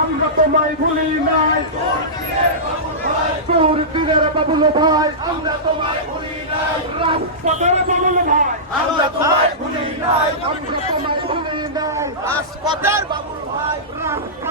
আমরা তোমায় ভুলি নাই। চোর দিনের বাবুল ভাই আমরা রাজপথের বাবুল ভাই আমরা তোমায় ভুলি নাই আমরা তোমায় ভুলি নাই। রাজপথের বাবুল ভাই